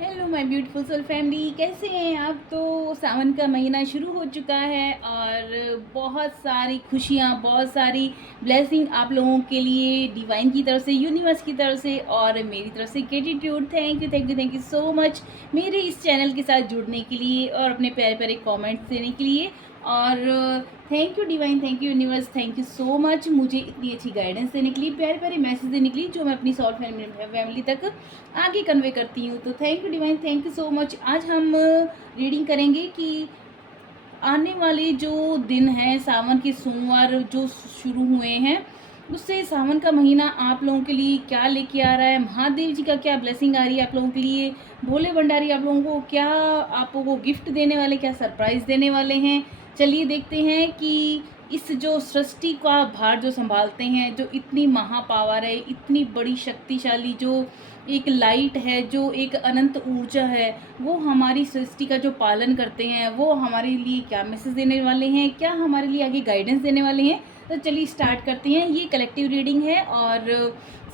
Hello my beautiful soul family, कैसे हैं आप। तो सावन का महीना शुरू हो चुका है और बहुत सारी खुशियाँ, बहुत सारी ब्लेसिंग आप लोगों के लिए डिवाइन की तरफ से, यूनिवर्स की तरफ से और मेरी तरफ से gratitude. Thank you thank you thank you so much मेरे इस चैनल के साथ जुड़ने के लिए और अपने प्यारे प्यारे कमेंट्स देने के लिए। और thank you divine, thank you universe, thank you so much मुझे इतनी अच्छी गाइडेंस देने के लिए, प्यारे प्यारे मैसेज देने के लिए जो मैं अपनी सॉल फैमिली तक आगे कन्वे करती हूँ। तो thank you divine, thank you so much. आज हम रीडिंग करेंगे कि आने वाले जो दिन हैं, सावन के सोमवार जो शुरू हुए हैं, उससे सावन का महीना आप लोगों के लिए क्या लेके आ रहा है, महादेव जी का क्या ब्लेसिंग आ रही है आप लोगों के लिए, भोले भंडारी आप लोगों को क्या, आप लोगों को गिफ्ट देने वाले, क्या सरप्राइज देने वाले हैं। चलिए देखते हैं कि इस जो सृष्टि का भार जो संभालते हैं, जो इतनी महापावर है, इतनी बड़ी शक्तिशाली जो एक लाइट है, जो एक अनंत ऊर्जा है, वो हमारी सृष्टि का जो पालन करते हैं, वो हमारे लिए क्या मैसेज देने वाले हैं, क्या हमारे लिए आगे गाइडेंस देने वाले हैं। तो चलिए स्टार्ट करते हैं। ये कलेक्टिव रीडिंग है और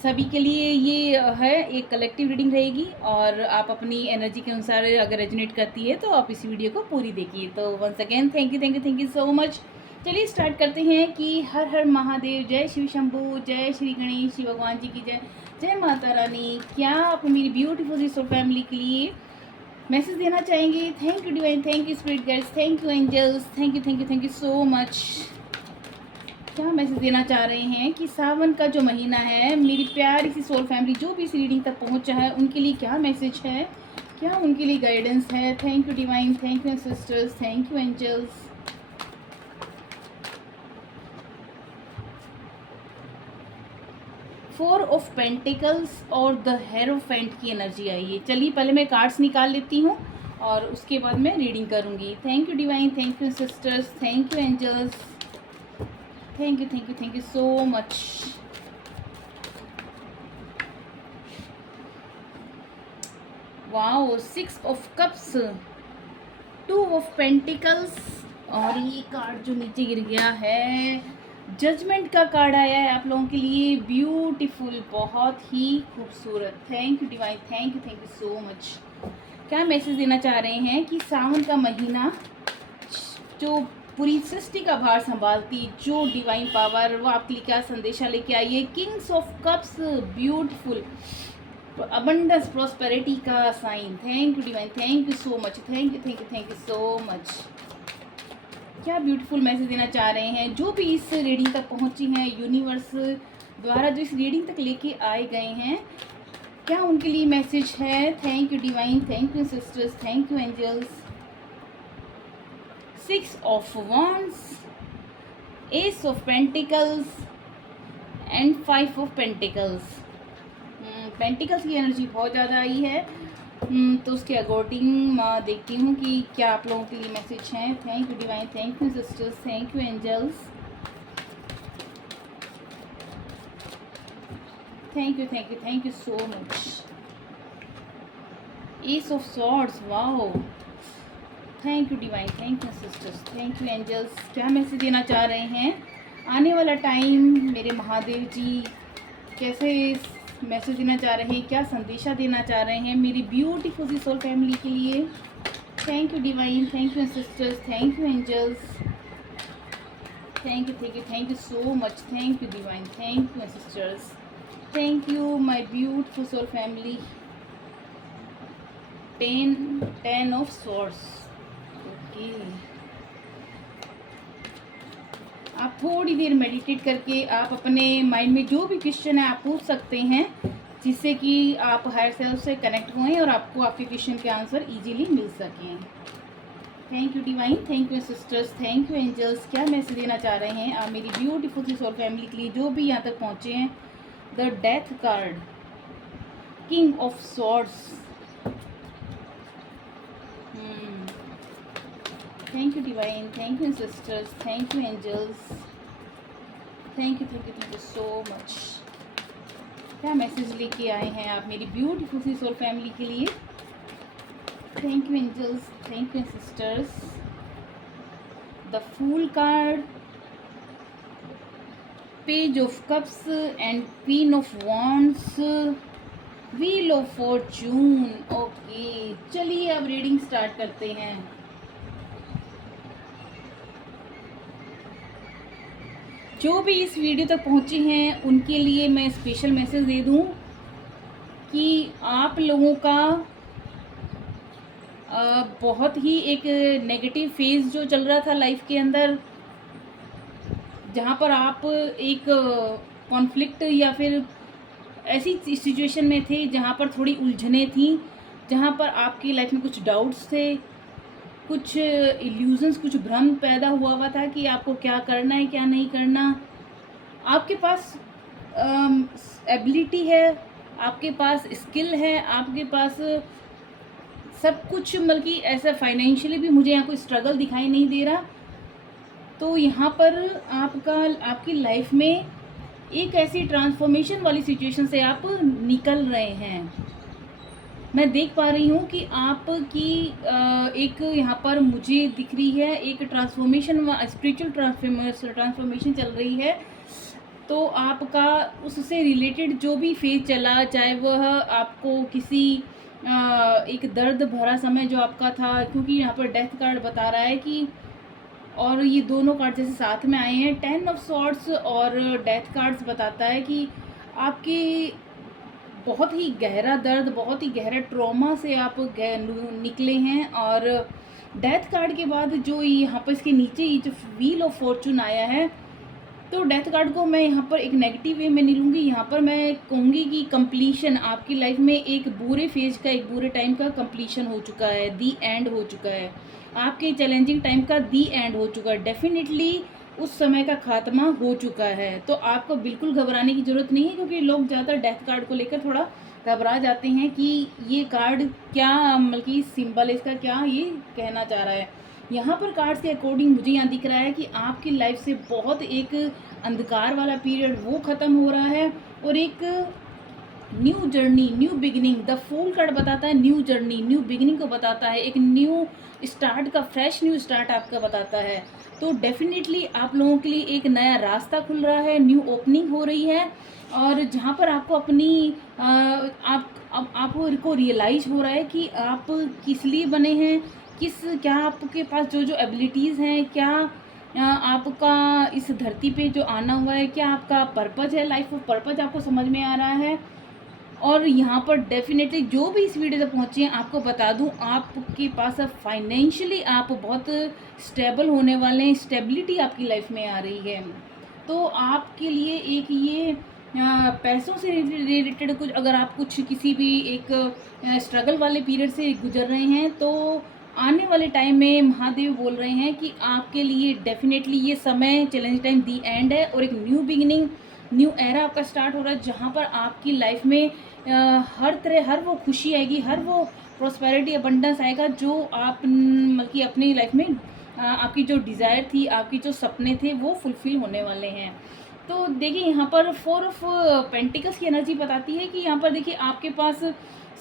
सभी के लिए ये है, एक कलेक्टिव रीडिंग रहेगी और आप अपनी एनर्जी के अनुसार अगर रेजोनेट करती है तो आप इस वीडियो को पूरी देखिए। तो once again thank you thank you thank you so much. चलिए स्टार्ट करते हैं कि हर हर महादेव, जय शिव शंभू, जय श्री गणेश, शिव भगवान जी की जय, जय माता रानी। क्या आप मेरी ब्यूटीफुल सोल फैमिली के लिए मैसेज देना चाहेंगे। Thank you divine, thank you spirit guides, thank you angels, thank you thank you thank you so much. क्या मैसेज देना चाह रहे हैं कि सावन का जो महीना है, मेरी प्यारी सी सोल फैमिली जो भी इस रीडिंग तक पहुंचा है उनके लिए क्या मैसेज है, क्या उनके लिए गाइडेंस है। Thank you divine, thank you sisters, thank you angels. Four of pentacles और द हेरोफेंट की एनर्जी आई है। चलिए पहले मैं कार्ड्स निकाल लेती हूँ और उसके बाद मैं रीडिंग करूँगी। Thank you divine, thank you sisters, thank you angels, thank you so much. Wow, 6 of cups, 2 of pentacles और ये कार्ड जो नीचे गिर गया है, जजमेंट का कार्ड आया है आप लोगों के लिए। ब्यूटीफुल, बहुत ही खूबसूरत। Thank you divine, thank you so much. क्या मैसेज देना चाह रहे हैं कि सावन का महीना जो पूरी सृष्टि का भार संभालती जो डिवाइन पावर, वो आपके लिए क्या संदेशा लेके आई है। Kings of cups, beautiful abundance prosperity का sign. Thank you divine, thank you so much, thank you so much. क्या ब्यूटीफुल मैसेज देना चाह रहे हैं जो भी इस रीडिंग तक पहुंची हैं, यूनिवर्स द्वारा जो इस रीडिंग तक लेके आए गए हैं, क्या उनके लिए मैसेज है। Thank you divine, thank you sisters, thank you angels. 6 of wands, Ace of Pentacles and 5 of pentacles. Pentacles की एनर्जी बहुत ज़्यादा आई है। तो उसके अकॉर्डिंग मैं देखती हूँ कि क्या आप लोगों के लिए मैसेज हैं। Thank you divine, thank you sisters, thank you angels, thank you so much. Ace of swords, wow, thank you divine, thank you sisters, thank you angels. क्या मैसेज देना चाह रहे हैं आने वाला टाइम, मेरे महादेव जी कैसे मैसेज देना चाह रहे हैं, क्या संदेशा देना चाह रहे हैं मेरी ब्यूटीफुल सी सोल फैमिली के लिए। Thank you divine, thank you sisters, thank you angels, thank you so much. Thank you divine, thank you sisters, thank you my beautiful soul family. 10 of swords, okay. आप थोड़ी देर meditate करके आप अपने mind में जो भी क्वेश्चन है आप पूछ सकते हैं, जिससे कि आप हायर सेल्फ से कनेक्ट हुए और आपको आपके क्वेश्चन के आंसर इजीली मिल सकें। Thank you divine, thank you sisters, thank you angels. क्या मैसेज देना चाह रहे हैं आप मेरी ब्यूटीफुल सी सोल फैमिली के लिए जो भी यहाँ तक पहुँचे हैं। The death card, king of swords, thank you divine, thank you sisters, thank you angels, thank you so much. क्या मैसेज लेके आए हैं आप मेरी ब्यूटीफुल सी सोल फैमिली के लिए। Thank you angels, thank you sisters. The fool card, page of cups and queen of wands, wheel of fortune, okay. Okay, चलिए अब रीडिंग स्टार्ट करते हैं। जो भी इस वीडियो तक पहुँचे हैं उनके लिए मैं स्पेशल मैसेज दे दूँ कि आप लोगों का बहुत ही एक नेगेटिव फेज़ जो चल रहा था लाइफ के अंदर, जहाँ पर आप एक कॉन्फ्लिक्ट या फिर ऐसी सिचुएशन में थे जहाँ पर थोड़ी उलझनें थी, जहाँ पर आपकी लाइफ में कुछ डाउट्स थे, कुछ इल्यूजन्स, कुछ भ्रम पैदा हुआ था कि आपको क्या करना है क्या नहीं करना। आपके पास एबिलिटी है, आपके पास स्किल है, आपके पास सब कुछ, बल्कि ऐसा फाइनेंशियली भी मुझे यहाँ कोई स्ट्रगल दिखाई नहीं दे रहा। तो यहाँ पर आपकी लाइफ में एक ऐसी ट्रांसफॉर्मेशन वाली सिचुएशन से आप निकल रहे हैं। मैं देख पा रही हूँ कि आपकी एक यहाँ पर मुझे दिख रही है एक ट्रांसफॉर्मेशन, स्पिरिचुअल ट्रांसफॉर्मेशन चल रही है। तो आपका उससे रिलेटेड जो भी फेज चला, चाहे वह आपको किसी एक दर्द भरा समय जो आपका था, क्योंकि यहाँ पर डेथ कार्ड बता रहा है कि, और ये दोनों कार्ड जैसे साथ में आए हैं, 10 ऑफ सॉर्ड्स और डेथ कार्ड्स बताता है कि आपके बहुत ही गहरा दर्द, बहुत ही गहरा ट्रॉमा से आप निकले हैं। और डेथ कार्ड के बाद जो यहाँ पर इसके नीचे ये जो व्हील ऑफ फॉर्चून आया है, तो डेथ कार्ड को मैं यहाँ पर एक नेगेटिव वे में नहीं लूँगी। यहाँ पर मैं कहूँगी कि कंप्लीशन, आपकी लाइफ में एक बुरे फेज का, एक बुरे टाइम का कंप्लीशन हो चुका है, दी एंड हो चुका है, आपके चैलेंजिंग टाइम का दी एंड हो चुका है, डेफिनेटली उस समय का खात्मा हो चुका है। तो आपको बिल्कुल घबराने की ज़रूरत नहीं है, क्योंकि लोग ज़्यादातर डेथ कार्ड को लेकर थोड़ा घबरा जाते हैं कि ये कार्ड क्या, बल्कि सिंबल इसका क्या ये कहना चाह रहा है। यहाँ पर कार्ड्स के अकॉर्डिंग मुझे यहाँ दिख रहा है कि आपकी लाइफ से बहुत एक अंधकार वाला पीरियड वो ख़त्म हो रहा है, और एक new journey, new beginning, the fool card बताता है न्यू जर्नी, न्यू बिगिनिंग को बताता है, एक न्यू स्टार्ट का, फ्रेश न्यू स्टार्ट आपका बताता है। तो डेफिनेटली आप लोगों के लिए एक नया रास्ता खुल रहा है, न्यू ओपनिंग हो रही है, और जहाँ पर आपको अपनी आपको रियलाइज़ हो रहा है कि आप किस लिए बने हैं, क्या आपके पास जो जो एबिलिटीज़ हैं, क्या आपका इस धरती पे जो आना हुआ है, क्या आपका पर्पज़ है, लाइफ ऑफ पर्पज़ आपको समझ में आ रहा है। और यहाँ पर डेफिनेटली जो भी इस वीडियो तक पहुँचे हैं, आपको बता दूँ, आपके पास अब फाइनेंशियली आप बहुत स्टेबल होने वाले हैं, स्टेबिलिटी आपकी लाइफ में आ रही है। तो आपके लिए एक ये पैसों से रिलेटेड कुछ, अगर आप कुछ किसी भी एक स्ट्रगल वाले पीरियड से गुजर रहे हैं, तो आने वाले टाइम में महादेव बोल रहे हैं कि आपके लिए डेफिनेटली ये समय, चैलेंज टाइम दी एंड है, और एक न्यू बिगिनिंग, न्यू एरा आपका स्टार्ट हो रहा है, जहाँ पर आपकी लाइफ में हर तरह, हर वो खुशी आएगी, हर वो प्रॉस्पेरिटी, अबंडेंस आएगा जो आप मतलब अपनी लाइफ में आपकी जो डिज़ायर थी, आपकी जो सपने थे, वो फुलफ़िल होने वाले हैं। तो देखिए यहाँ पर 4 ऑफ पेंटिकल्स की एनर्जी बताती है कि यहाँ पर देखिए आपके पास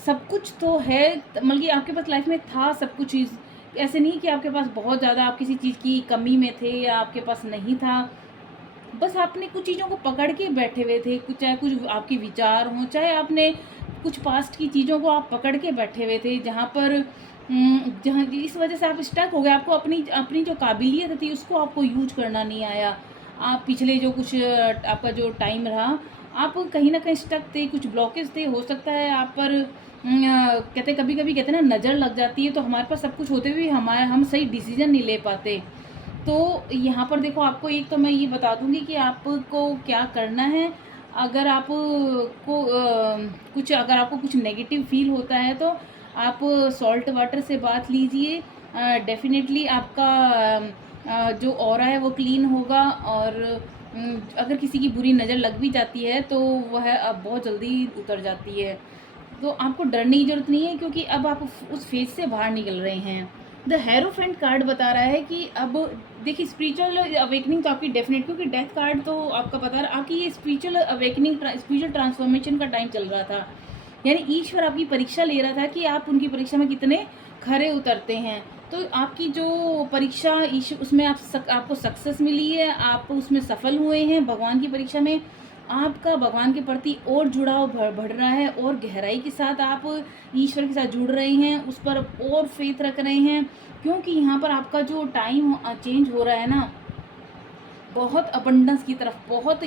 सब कुछ तो है, मतलब कि आपके पास लाइफ में था सब कुछ चीज़, ऐसे नहीं कि आपके पास बहुत ज़्यादा आप किसी चीज़ की कमी में थे या आपके पास नहीं था, बस आपने कुछ चीज़ों को पकड़ के बैठे हुए थे, कुछ चाहे कुछ आपके विचार हों, चाहे आपने कुछ पास्ट की चीज़ों को आप पकड़ के बैठे हुए थे, जहाँ पर जहाँ इस वजह से आप स्टक हो गए, आपको अपनी अपनी जो काबिलियत थी उसको आपको यूज करना नहीं आया। आप पिछले जो कुछ आपका जो टाइम रहा, आप कहीं ना कहीं स्टक थे, कुछ ब्लॉकेज थे, हो सकता है आप पर कहते कभी कभी कहते हैं ना, नज़र लग जाती है, तो हमारे पास सब कुछ होते हुए हम सही डिसीजन नहीं ले पाते। तो यहाँ पर देखो, आपको एक तो मैं ये बता दूँगी कि आपको क्या करना है। अगर आपको कुछ, अगर आपको कुछ नेगेटिव फील होता है, तो आप सॉल्ट वाटर से बात लीजिए, डेफिनेटली आपका जो ऑरा है वो क्लीन होगा। और अगर किसी की बुरी नज़र लग भी जाती है तो वह अब बहुत जल्दी उतर जाती है। तो आपको डरने की ज़रूरत नहीं है, क्योंकि अब आप उस फेज से बाहर निकल रहे हैं। द हेरोफेंट कार्ड बता रहा है कि अब देखिए स्पिरिचुअल अवेकनिंग तो आपकी डेफिनेट, क्योंकि डेथ कार्ड तो आपका बता रहा है आपकी ये स्पिरिचुअल अवेकनिंग, स्पिरिचुअल ट्रांसफॉर्मेशन का टाइम चल रहा था। यानी ईश्वर आपकी परीक्षा ले रहा था कि आप उनकी परीक्षा में कितने खरे उतरते हैं। तो आपकी जो परीक्षा ईश्वर, उसमें आपको सक्सेस मिली है, आप उसमें सफल हुए हैं भगवान की परीक्षा में। आपका भगवान के प्रति और जुड़ाव बढ़ रहा है और गहराई के साथ आप ईश्वर के साथ जुड़ रहे हैं, उस पर और फेथ रख रहे हैं, क्योंकि यहाँ पर आपका जो टाइम चेंज हो रहा है ना, बहुत अबंडेंस की तरफ, बहुत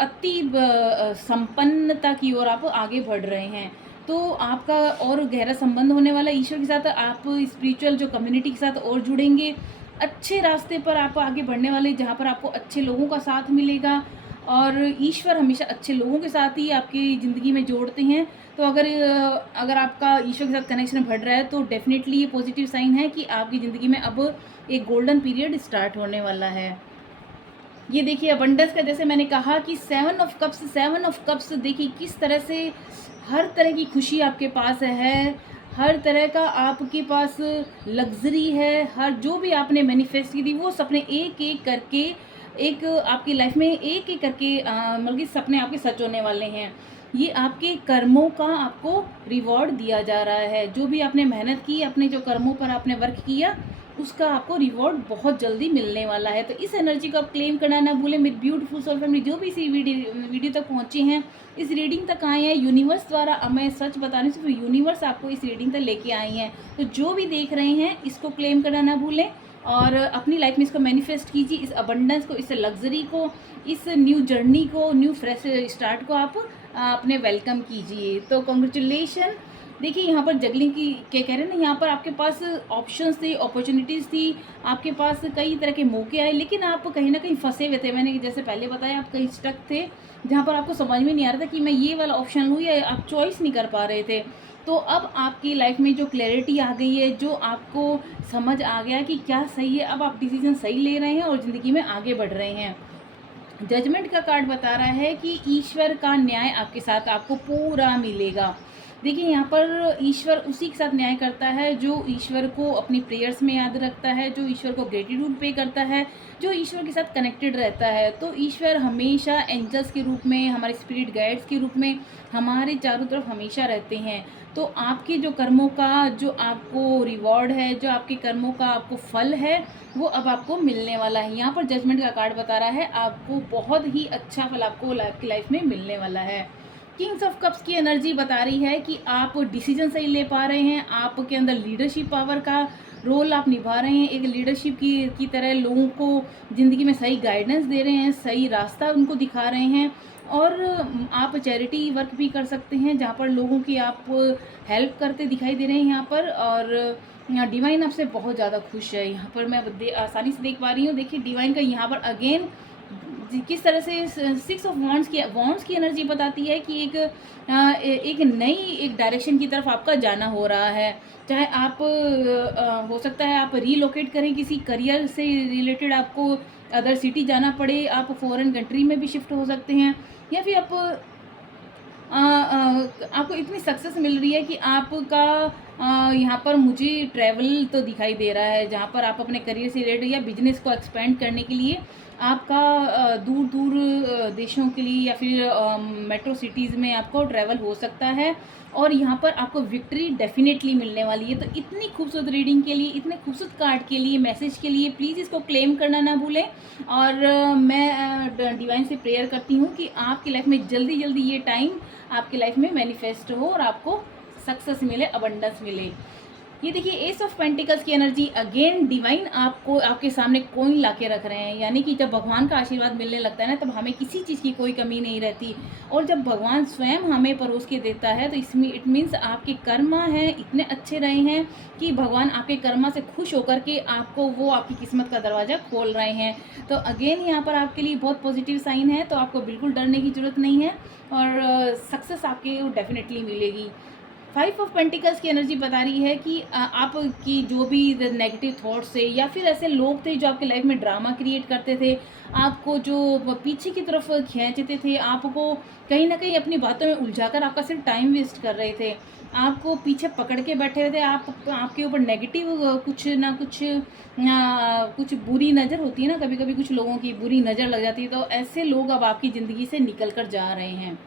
अति संपन्नता की ओर आप आगे बढ़ रहे हैं। तो आपका और गहरा संबंध होने वाला ईश्वर के साथ, आप स्पिरिचुअल जो कम्युनिटी के साथ और जुड़ेंगे, अच्छे रास्ते पर आप आगे बढ़ने वाले, जहाँ पर आपको अच्छे लोगों का साथ मिलेगा। और ईश्वर हमेशा अच्छे लोगों के साथ ही आपकी ज़िंदगी में जोड़ते हैं। तो अगर आपका ईश्वर के साथ कनेक्शन बढ़ रहा है तो डेफिनेटली ये पॉजिटिव साइन है कि आपकी ज़िंदगी में अब एक गोल्डन पीरियड स्टार्ट होने वाला है। ये देखिए अबंडेंस का, जैसे मैंने कहा कि 7 ऑफ कप्स देखिए किस तरह से हर तरह की खुशी आपके पास है, हर तरह का आपके पास लग्जरी है, हर जो भी आपने मैनिफेस्ट की थी वो सपने एक एक करके, एक आपकी लाइफ में एक एक करके मतलब कि सपने आपके सच होने वाले हैं। ये आपके कर्मों का आपको रिवॉर्ड दिया जा रहा है। जो भी आपने मेहनत की, अपने जो कर्मों पर आपने वर्क किया, उसका आपको रिवॉर्ड बहुत जल्दी मिलने वाला है। तो इस एनर्जी को आप क्लेम करना ना भूलें। मेरी ब्यूटीफुल सोल फैमिली, जो भी इसी वीडियो तक पहुंचे हैं, इस रीडिंग तक आए हैं, यूनिवर्स द्वारा, अब मैं सच बताने से यूनिवर्स आपको इस रीडिंग तक लेके आई हैं। तो जो भी देख रहे हैं इसको क्लेम करना ना भूलें और अपनी लाइफ में इसको मैनिफेस्ट कीजिए, इस अबंडेंस को, इस लग्जरी को, इस न्यू जर्नी को, न्यू फ्रेश स्टार्ट को आप अपने वेलकम कीजिए। तो कॉन्ग्रेचुलेशन। देखिए यहाँ पर जगलिंग की क्या कह रहे हैं ना, यहाँ पर आपके पास ऑप्शंस थी, अपॉर्चुनिटीज़ थी, आपके पास कई तरह के मौके आए, लेकिन आप कहीं ना कहीं फंसे हुए थे। मैंने जैसे पहले बताया, आप कहीं स्टक थे जहाँ पर आपको समझ में नहीं आ रहा था कि मैं ये वाला ऑप्शन लूँ, या आप चॉइस नहीं कर पा रहे थे। तो अब आपकी लाइफ में जो क्लैरिटी आ गई है, जो आपको समझ आ गया कि क्या सही है, अब आप डिसीजन सही ले रहे हैं और ज़िंदगी में आगे बढ़ रहे हैं। जजमेंट का कार्ड बता रहा है कि ईश्वर का न्याय आपके साथ आपको पूरा मिलेगा। देखिए यहाँ पर ईश्वर उसी के साथ न्याय करता है जो ईश्वर को अपनी प्रेयर्स में याद रखता है, जो ईश्वर को ग्रेटिट्यूड पे करता है, जो ईश्वर के साथ कनेक्टेड रहता है। तो ईश्वर हमेशा एंजल्स के रूप में, हमारे स्पिरिट गाइड्स के रूप में हमारे चारों तरफ हमेशा रहते हैं। तो आपके जो कर्मों का जो आपको रिवॉर्ड है, जो आपके कर्मों का आपको फल है, वो अब आपको मिलने वाला है। यहाँ पर जजमेंट का कार्ड बता रहा है आपको बहुत ही अच्छा फल आपको लाइफ में मिलने वाला है। किंग्स ऑफ कप्स की एनर्जी बता रही है कि आप डिसीजन सही ले पा रहे हैं, आपके अंदर लीडरशिप पावर का रोल आप निभा रहे हैं, एक लीडरशिप की तरह लोगों को ज़िंदगी में सही गाइडेंस दे रहे हैं, सही रास्ता उनको दिखा रहे हैं। और आप चैरिटी वर्क भी कर सकते हैं जहाँ पर लोगों की आप हेल्प करते दिखाई दे रहे हैं यहाँ पर। और डिवाइन आपसे बहुत ज़्यादा खुश है, यहाँ पर मैं आसानी से देख पा रही हूँ। देखिए डिवाइन का यहाँ पर अगेन किस तरह से 6 ऑफ वॉन्ड्स की एनर्जी बताती है कि एक नई एक डायरेक्शन की तरफ आपका जाना हो रहा है। चाहे आप हो सकता है आप रीलोकेट करें, किसी करियर से रिलेटेड आपको अदर सिटी जाना पड़े, आप फॉरेन कंट्री में भी शिफ्ट हो सकते हैं, या फिर आप आपको इतनी सक्सेस मिल रही है कि आपका यहाँ पर मुझे ट्रैवल तो दिखाई दे रहा है, जहाँ पर आप अपने करियर से रिलेटेड या बिजनेस को एक्सपेंड करने के लिए आपका दूर दूर देशों के लिए या फिर मेट्रो सिटीज़ में आपको ट्रैवल हो सकता है। और यहाँ पर आपको विक्ट्री डेफिनेटली मिलने वाली है। तो इतनी खूबसूरत रीडिंग के लिए, इतने खूबसूरत कार्ड के लिए, मैसेज के लिए प्लीज़ इसको क्लेम करना ना भूलें। और मैं डिवाइन से प्रेयर करती हूँ कि आपकी लाइफ में जल्दी जल्दी ये टाइम आपकी लाइफ में मैनिफेस्ट हो और आपको सक्सेस मिले, अबंडेंस मिले। ये देखिए एस ऑफ पेंटिकल्स की एनर्जी अगेन, डिवाइन आपको आपके सामने कॉइन ला के रख रहे हैं। यानी कि जब भगवान का आशीर्वाद मिलने लगता है ना, तब हमें किसी चीज़ की कोई कमी नहीं रहती। और जब भगवान स्वयं हमें परोस के देता है तो इसमें इट मीन्स आपके कर्मा हैं इतने अच्छे रहे हैं कि भगवान आपके कर्मा से खुश होकर के आपको वो आपकी किस्मत का दरवाज़ा खोल रहे हैं। तो अगेन यहाँ पर आपके लिए बहुत पॉजिटिव साइन है, तो आपको बिल्कुल डरने की ज़रूरत नहीं है और सक्सेस आपके डेफिनेटली मिलेगी। 5 ऑफ पेंटिकल्स की एनर्जी बता रही है कि आपकी जो भी नेगेटिव थॉट्स थे या फिर ऐसे लोग थे जो आपके लाइफ में ड्रामा क्रिएट करते थे, आपको जो पीछे की तरफ खींचते थे, आपको कहीं ना कहीं अपनी बातों में उलझाकर आपका सिर्फ टाइम वेस्ट कर रहे थे, आपको पीछे पकड़ के बैठे हुए थे, आपके ऊपर नेगेटिव कुछ ना कुछ बुरी नज़र होती है ना, कभी कभी कुछ लोगों की बुरी नज़र लग जाती है। तो ऐसे लोग अब आपकी ज़िंदगी से निकल कर जा रहे हैं।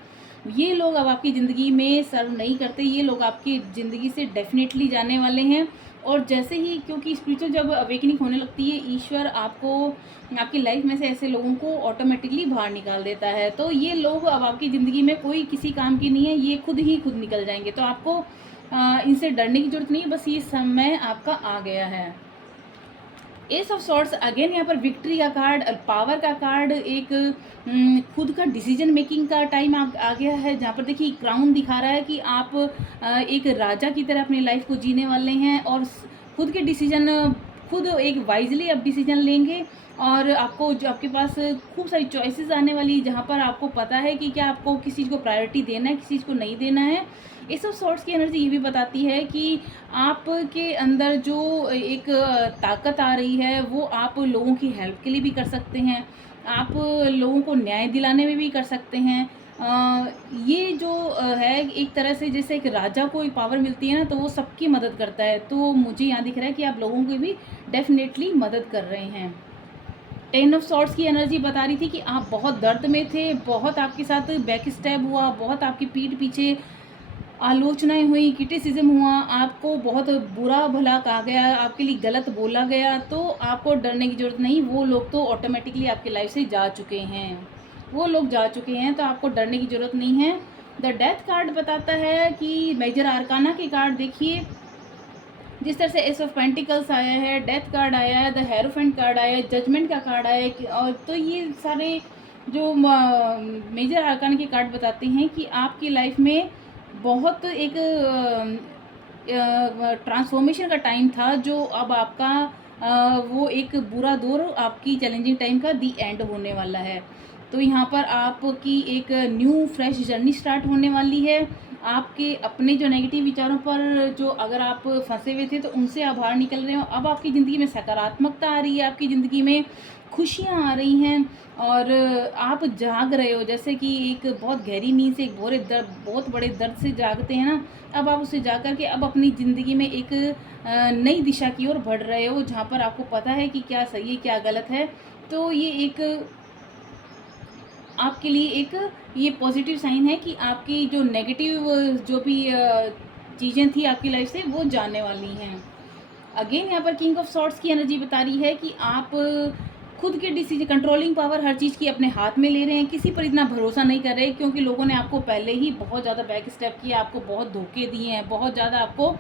ये लोग अब आपकी ज़िंदगी में सर्व नहीं करते, ये लोग आपकी ज़िंदगी से डेफिनेटली जाने वाले हैं। और जैसे ही क्योंकि स्पिरिचुअल जब अवेकनिंग होने लगती है, ईश्वर आपको आपकी लाइफ में से ऐसे लोगों को ऑटोमेटिकली बाहर निकाल देता है। तो ये लोग अब आपकी ज़िंदगी में कोई किसी काम की नहीं है, ये खुद ही खुद निकल जाएंगे। तो आपको इनसे डरने की ज़रूरत नहीं है, बस ये समय आपका आ गया है। एस ऑफ सॉर्ट्स अगेन यहाँ पर विक्ट्री का कार्ड, पावर का कार्ड, एक खुद का डिसीजन मेकिंग का टाइम आ गया है, जहाँ पर देखिए क्राउन दिखा रहा है कि आप एक राजा की तरह अपनी लाइफ को जीने वाले हैं और खुद के डिसीजन, खुद एक वाइजली आप डिसीजन लेंगे और आपको जो आपके पास खूब सारी चॉइसेस आने वाली, जहाँ पर आपको पता है कि क्या आपको किसी चीज़ को प्रायोरिटी देना है, किसी चीज़ को नहीं देना है। एस ऑफ सॉर्ट्स की एनर्जी ये भी बताती है कि आपके अंदर जो एक ताकत आ रही है वो आप लोगों की हेल्प के लिए भी कर सकते हैं, आप लोगों को न्याय दिलाने में भी कर सकते हैं। ये जो है एक तरह से जैसे एक राजा को एक पावर मिलती है ना, तो वो सबकी मदद करता है। तो मुझे यहाँ दिख रहा है कि आप लोगों की भी डेफिनेटली मदद कर रहे हैं। 10 ऑफ सॉर्ट्स की एनर्जी बता रही थी कि आप बहुत दर्द में थे, बहुत आपके साथ बैक स्टैब हुआ, बहुत आपकी पीठ पीछे आलोचनाएं हुई, क्रिटिसिज्म हुआ, आपको बहुत बुरा भला कहा गया, आपके लिए गलत बोला गया। तो आपको डरने की ज़रूरत नहीं, वो लोग तो ऑटोमेटिकली आपकी लाइफ से जा चुके हैं, वो लोग जा चुके हैं, तो आपको डरने की ज़रूरत नहीं है। द डेथ कार्ड बताता है कि मेजर आर्काना के कार्ड देखिए, जिस तरह से एस ऑफ पेंटिकल्स आया है, डेथ कार्ड आया है, द हेरोफेंट कार्ड आया है, जजमेंट का कार्ड आया है, और तो ये सारे जो मेजर आर्काना के कार्ड बताते हैं कि आपकी लाइफ में बहुत एक ट्रांसफॉर्मेशन का टाइम था, जो अब आपका वो एक बुरा दौर आपकी चैलेंजिंग टाइम का दी एंड होने वाला है। तो यहाँ पर आपकी एक न्यू फ्रेश जर्नी स्टार्ट होने वाली है। आपके अपने जो नेगेटिव विचारों पर जो अगर आप फंसे हुए थे तो उनसे आप बाहर निकल रहे हो। अब आपकी ज़िंदगी में सकारात्मकता आ रही है, आपकी ज़िंदगी में खुशियाँ आ रही हैं और आप जाग रहे हो, जैसे कि एक बहुत गहरी नींद से एक बहुत बड़े दर्द से जागते हैं ना, अब आप उससे जाग कर के अब अपनी ज़िंदगी में एक नई दिशा की ओर बढ़ रहे हो, जहाँ पर आपको पता है कि क्या सही है क्या गलत है। तो ये एक आपके लिए एक ये पॉजिटिव साइन है कि आपकी जो नेगेटिव जो भी चीज़ें थी आपकी लाइफ से वो जाने वाली हैं। अगेन यहाँ पर किंग ऑफ सॉर्ट्स की एनर्जी बता रही है कि आप खुद के डिसीजन, कंट्रोलिंग पावर हर चीज़ की अपने हाथ में ले रहे हैं, किसी पर इतना भरोसा नहीं कर रहे, क्योंकि लोगों ने आपको पहले ही बहुत ज़्यादा बैक स्टेप किया, आपको बहुत धोखे दिए हैं, बहुत ज़्यादा आपको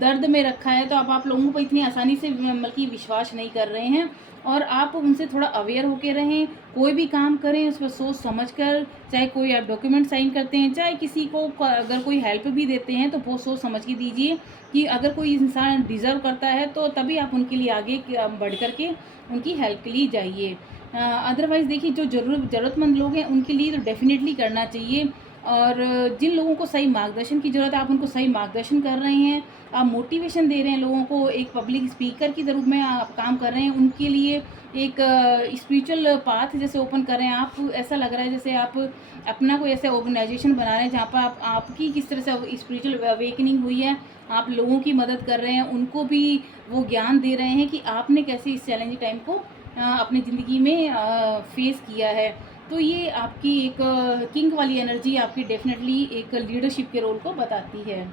दर्द में रखा है। तो अब आप लोगों पर इतनी आसानी से बल्कि विश्वास नहीं कर रहे हैं और आप उनसे थोड़ा अवेयर होके रहें। कोई भी काम करें उस पर सोच समझ कर, चाहे कोई आप डॉक्यूमेंट साइन करते हैं, चाहे किसी को अगर कोई हेल्प भी देते हैं तो बहुत सोच समझ के दीजिए कि अगर कोई इंसान डिज़र्व करता है तो तभी आप उनके लिए आगे बढ़ कर के उनकी हेल्प के लिए जाइए। अदरवाइज़ देखिए जो ज़रूरतमंद लोग हैं उनके लिए तो डेफिनेटली करना चाहिए, और जिन लोगों को सही मार्गदर्शन की ज़रूरत है आप उनको सही मार्गदर्शन कर रहे हैं, आप मोटिवेशन दे रहे हैं लोगों को, एक पब्लिक स्पीकर की रूप में आप काम कर रहे हैं, उनके लिए एक स्पिरिचुअल पाथ जैसे ओपन कर रहे हैं आप। ऐसा लग रहा है जैसे आप अपना कोई ऐसा ऑर्गेनाइजेशन बना रहे हैं जहाँ पर आपकी किस तरह से स्पिरिचुअल अवेकनिंग हुई है, आप लोगों की मदद कर रहे हैं, उनको भी वो ज्ञान दे रहे हैं कि आपने कैसे इस चैलेंजिंग टाइम को अपनी ज़िंदगी में फेस किया है। तो ये आपकी एक किंग वाली एनर्जी आपकी डेफिनेटली एक लीडरशिप के रोल को बताती है।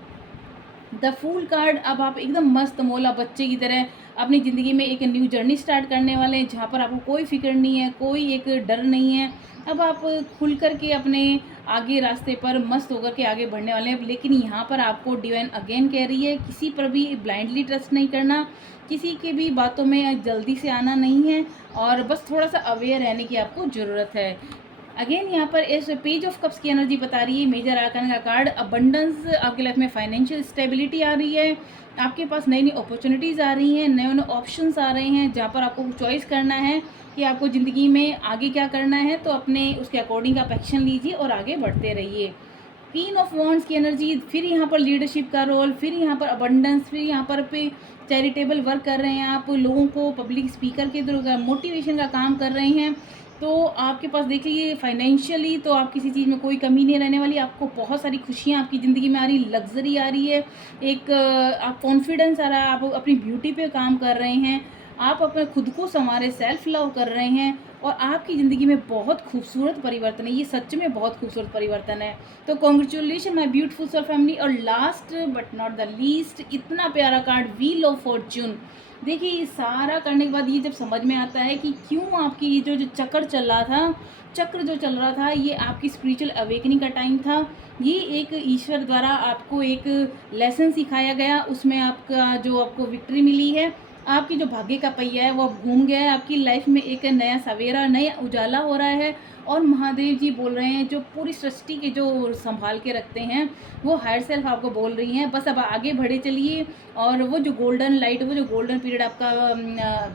द फूल कार्ड, अब आप एकदम मस्त मौला बच्चे की तरह अपनी ज़िंदगी में एक न्यू जर्नी स्टार्ट करने वाले हैं, जहाँ पर आपको कोई फिक्र नहीं है, कोई एक डर नहीं है। अब आप खुल कर के अपने आगे रास्ते पर मस्त होकर के आगे बढ़ने वाले हैं। लेकिन यहाँ पर आपको डिवाइन अगेन कह रही है किसी पर भी ब्लाइंडली ट्रस्ट नहीं करना, किसी के भी बातों में जल्दी से आना नहीं है, और बस थोड़ा सा अवेयर रहने की आपको ज़रूरत है। अगेन यहाँ पर इस पेज ऑफ कप्स की एनर्जी बता रही है, मेजर आर्काना का कार्ड, अबंडेंस, आपकी लाइफ में फाइनेंशियल स्टेबिलिटी आ रही है, आपके पास नई नई अपॉर्चुनिटीज़ आ रही हैं, नए नए ऑप्शंस आ रहे हैं, जहाँ पर आपको चॉइस करना है कि आपको ज़िंदगी में आगे क्या करना है। तो अपने उसके अकॉर्डिंग आप एक्शन लीजिए और आगे बढ़ते रहिए। क्वीन ऑफ वॉन्ड्स की एनर्जी, फिर यहाँ पर लीडरशिप का रोल, फिर यहाँ पर अबंडेंस, फिर यहाँ पर चैरिटेबल वर्क कर रहे हैं आप, लोगों को पब्लिक स्पीकर के थ्रू मोटिवेशन का काम कर रहे हैं। तो आपके पास देख लीजिए फाइनेंशियली तो आप किसी चीज़ में कोई कमी नहीं रहने वाली, आपको बहुत सारी खुशियाँ आपकी ज़िंदगी में आ रही, लग्जरी आ रही है, एक आप कॉन्फिडेंस आ रहा है, आप अपनी ब्यूटी पे काम कर रहे हैं, आप अपने खुद को संवारे, सेल्फ लव कर रहे हैं और आपकी ज़िंदगी में बहुत खूबसूरत परिवर्तन है। ये सच में बहुत खूबसूरत परिवर्तन है। तो congratulation my beautiful soul family. और last but not the least, इतना प्यारा कार्ड व्हील ऑफ फॉर्च्यून। देखिए, ये सारा करने के बाद ये जब समझ में आता है कि क्यों आपकी ये जो चक्कर चल रहा था, चक्र जो चल रहा था, ये आपकी स्पिरिचुअल अवेकनिंग का टाइम था। ये एक ईश्वर द्वारा आपको एक लेसन सिखाया गया, उसमें आपका जो आपको विक्ट्री मिली है, आपकी जो भाग्य का पहिया है वो अब घूम गया है। आपकी लाइफ में एक नया सवेरा, नया उजाला हो रहा है। और महादेव जी बोल रहे हैं, जो पूरी सृष्टि के जो संभाल के रखते हैं, वो हायर सेल्फ आपको बोल रही हैं, बस अब आगे बढ़े चलिए। और वो जो गोल्डन लाइट, वो जो गोल्डन पीरियड आपका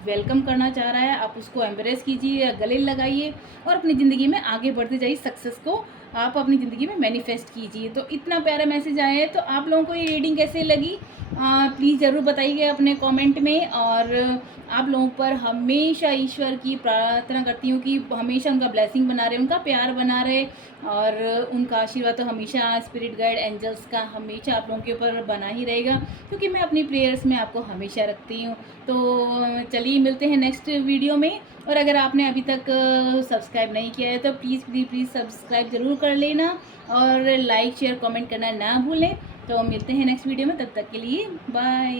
वेलकम करना चाह रहा है, आप उसको एम्ब्रेस कीजिए, गले लगाइए और अपनी ज़िंदगी में आगे बढ़ते जाइए। सक्सेस को आप अपनी ज़िंदगी में मैनिफेस्ट कीजिए। तो इतना प्यारा मैसेज आया है। तो आप लोगों को ये रीडिंग कैसे लगी, प्लीज़ ज़रूर बताइए अपने कमेंट में। और आप लोगों पर हमेशा ईश्वर की प्रार्थना करती हूँ कि हमेशा उनका ब्लेसिंग बना रहे, उनका प्यार बना रहे और उनका आशीर्वाद तो हमेशा स्पिरिट गाइड एंजल्स का हमेशा आप लोगों के ऊपर बना ही रहेगा, क्योंकि मैं अपनी प्रेयर्स में आपको हमेशा रखती हूँ। तो चलिए, मिलते हैं नेक्स्ट वीडियो में। और अगर आपने अभी तक सब्सक्राइब नहीं किया है तो प्लीज़ प्लीज़ प्लीज़ सब्सक्राइब ज़रूर कर लेना और लाइक शेयर कमेंट करना ना भूलें। तो मिलते हैं नेक्स्ट वीडियो में, तब तक के लिए बाय।